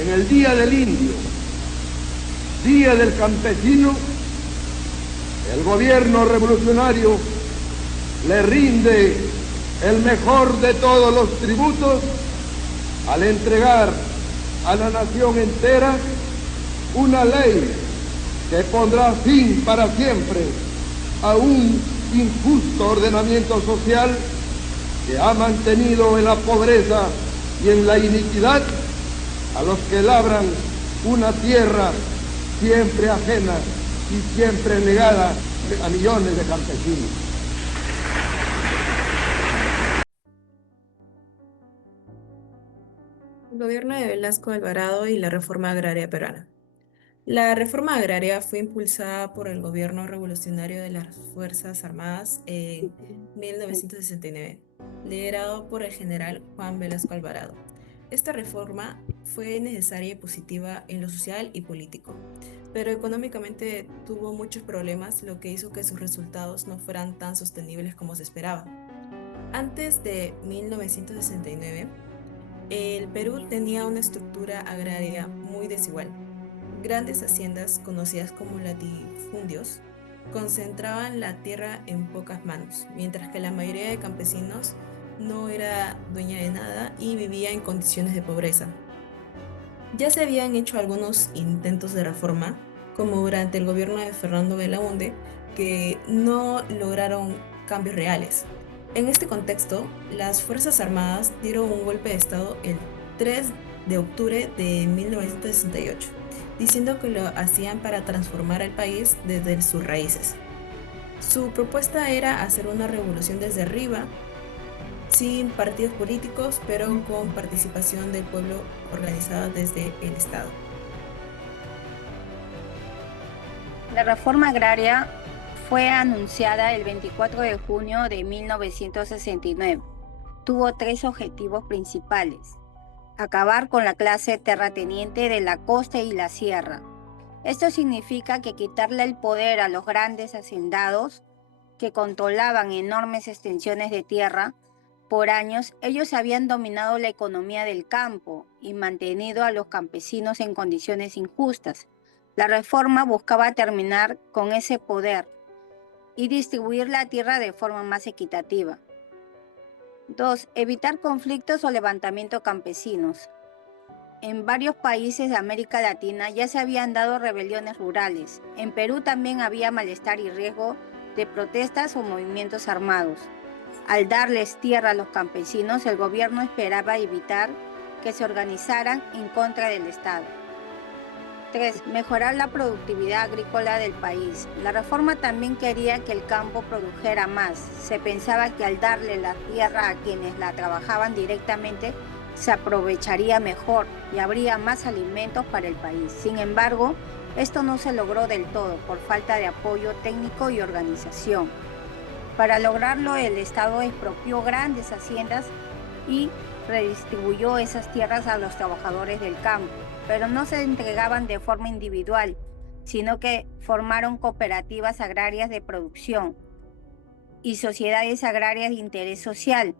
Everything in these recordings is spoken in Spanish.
En el Día del Indio, Día del Campesino, el gobierno revolucionario le rinde el mejor de todos los tributos al entregar a la nación entera una ley que pondrá fin para siempre a un injusto ordenamiento social que ha mantenido en la pobreza y en la iniquidad a los que labran una tierra siempre ajena y siempre negada a millones de campesinos. El gobierno de Velasco Alvarado y la reforma agraria peruana. La reforma agraria fue impulsada por el gobierno revolucionario de las Fuerzas Armadas en 1969, liderado por el general Juan Velasco Alvarado. Esta reforma fue necesaria y positiva en lo social y político, pero económicamente tuvo muchos problemas, lo que hizo que sus resultados no fueran tan sostenibles como se esperaba. Antes de 1969, el Perú tenía una estructura agraria muy desigual. Grandes haciendas, conocidas como latifundios, concentraban la tierra en pocas manos, mientras que la mayoría de campesinos no era dueña de nada y vivía en condiciones de pobreza. Ya se habían hecho algunos intentos de reforma, como durante el gobierno de Fernando Belaúnde, que no lograron cambios reales. En este contexto, las Fuerzas Armadas dieron un golpe de Estado el 3 de octubre de 1968, diciendo que lo hacían para transformar el país desde sus raíces. Su propuesta era hacer una revolución desde arriba, sin partidos políticos, pero con participación del pueblo organizada desde el Estado. La reforma agraria fue anunciada el 24 de junio de 1969. Tuvo tres objetivos principales: acabar con la clase terrateniente de la costa y la sierra. Esto significa que quitarle el poder a los grandes hacendados que controlaban enormes extensiones de tierra. Por años, ellos habían dominado la economía del campo y mantenido a los campesinos en condiciones injustas. La reforma buscaba terminar con ese poder y distribuir la tierra de forma más equitativa. 2. Evitar conflictos o levantamientos campesinos. En varios países de América Latina ya se habían dado rebeliones rurales. En Perú también había malestar y riesgo de protestas o movimientos armados. Al darles tierra a los campesinos, el gobierno esperaba evitar que se organizaran en contra del Estado. 3. Mejorar la productividad agrícola del país. La reforma también quería que el campo produjera más. Se pensaba que al darle la tierra a quienes la trabajaban directamente, se aprovecharía mejor y habría más alimentos para el país. Sin embargo, esto no se logró del todo por falta de apoyo técnico y organización. Para lograrlo, el Estado expropió grandes haciendas y redistribuyó esas tierras a los trabajadores del campo, pero no se entregaban de forma individual, sino que formaron cooperativas agrarias de producción y sociedades agrarias de interés social,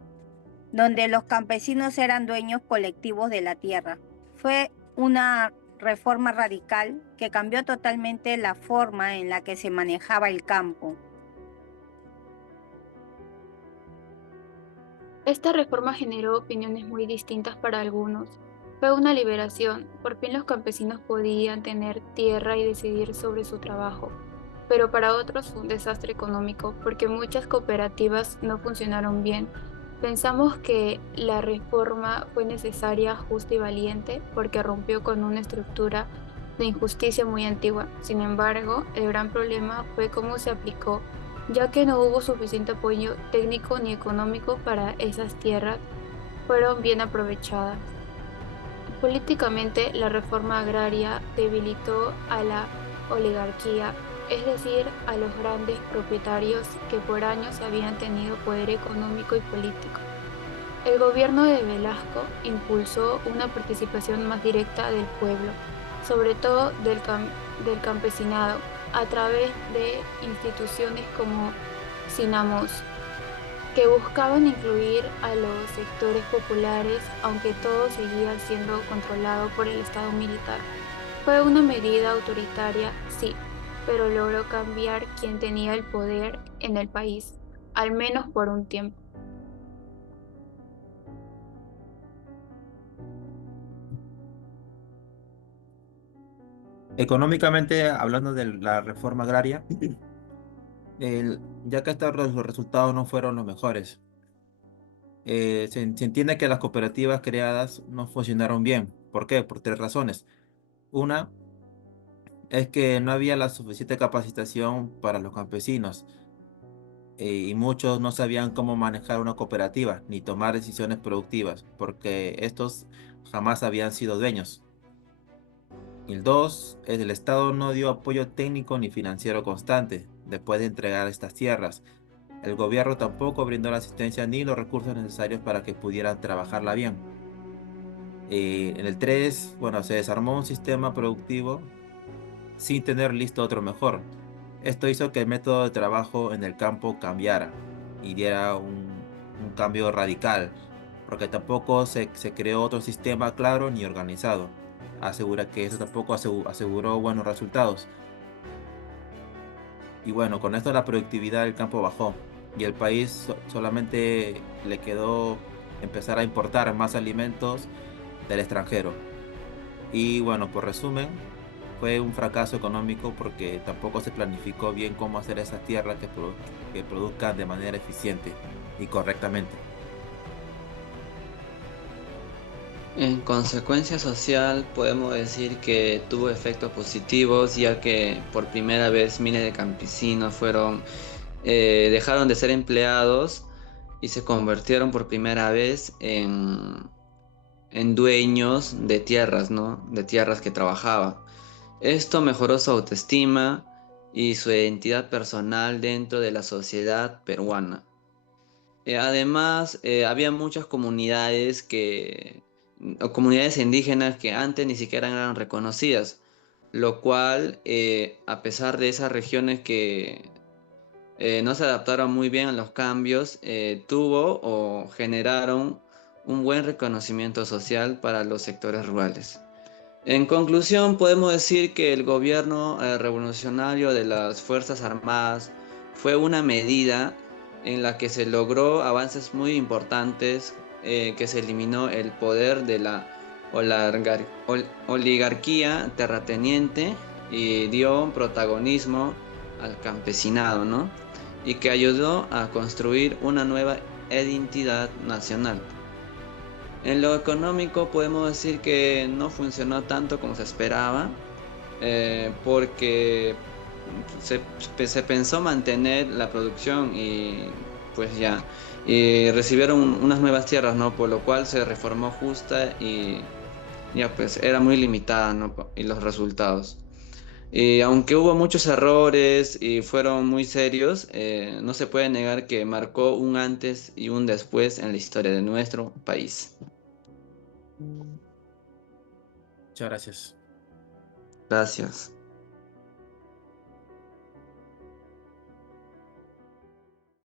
donde los campesinos eran dueños colectivos de la tierra. Fue una reforma radical que cambió totalmente la forma en la que se manejaba el campo. Esta reforma generó opiniones muy distintas para algunos. Fue una liberación, por fin los campesinos podían tener tierra y decidir sobre su trabajo. Pero para otros fue un desastre económico porque muchas cooperativas no funcionaron bien. Pensamos que la reforma fue necesaria, justa y valiente porque rompió con una estructura de injusticia muy antigua. Sin embargo, el gran problema fue cómo se aplicó, ya que no hubo suficiente apoyo técnico ni económico para esas tierras fueron bien aprovechadas. Políticamente, la reforma agraria debilitó a la oligarquía, es decir, a los grandes propietarios que por años habían tenido poder económico y político. El gobierno de Velasco impulsó una participación más directa del pueblo, sobre todo del campesinado, a través de instituciones como Sinamos. que buscaban incluir a los sectores populares, aunque todo seguía siendo controlado por el Estado militar. Fue una medida autoritaria, sí, pero logró cambiar quien tenía el poder en el país, al menos por un tiempo. Económicamente, hablando de la reforma agraria, ya que estos los resultados no fueron los mejores, se entiende que las cooperativas creadas no funcionaron bien. ¿Por qué? Por tres razones. Una es que no había la suficiente capacitación para los campesinos, y muchos no sabían cómo manejar una cooperativa ni tomar decisiones productivas porque estos jamás habían sido dueños. Y el dos es el Estado no dio apoyo técnico ni financiero constante después de entregar estas tierras. El gobierno tampoco brindó la asistencia ni los recursos necesarios para que pudieran trabajarla bien. En el 3, bueno, se desarmó un sistema productivo sin tener listo otro mejor. Esto hizo que el método de trabajo en el campo cambiara y diera un cambio radical, porque tampoco se creó otro sistema claro ni organizado. Asegura que eso tampoco aseguró buenos resultados. Y bueno, con esto la productividad del campo bajó y el país solamente le quedó empezar a importar más alimentos del extranjero. Y bueno, por resumen, fue un fracaso económico porque tampoco se planificó bien cómo hacer esas tierras que produzcan de manera eficiente y correctamente. En consecuencia social, podemos decir que tuvo efectos positivos, ya que por primera vez miles de campesinos dejaron de ser empleados y se convirtieron por primera vez en dueños de tierras, ¿no? De tierras que trabajaban. Esto mejoró su autoestima y su identidad personal dentro de la sociedad peruana. Además, había muchas o comunidades indígenas que antes ni siquiera eran reconocidas, lo cual, a pesar de esas regiones que no se adaptaron muy bien a los cambios, tuvo o generaron un buen reconocimiento social para los sectores rurales. En conclusión, podemos decir que el gobierno revolucionario de las Fuerzas Armadas fue una medida en la que se logró avances muy importantes, que se eliminó el poder de la oligarquía terrateniente y dio protagonismo al campesinado, ¿no? Y que ayudó a construir una nueva identidad nacional. En lo económico podemos decir que no funcionó tanto como se esperaba, porque se pensó mantener la producción y pues ya, y recibieron unas nuevas tierras, ¿no? Por lo cual se reformó justa y ya pues era muy limitada, ¿no? Y los resultados. Y aunque hubo muchos errores y fueron muy serios, no se puede negar que marcó un antes y un después en la historia de nuestro país. Muchas gracias. Gracias.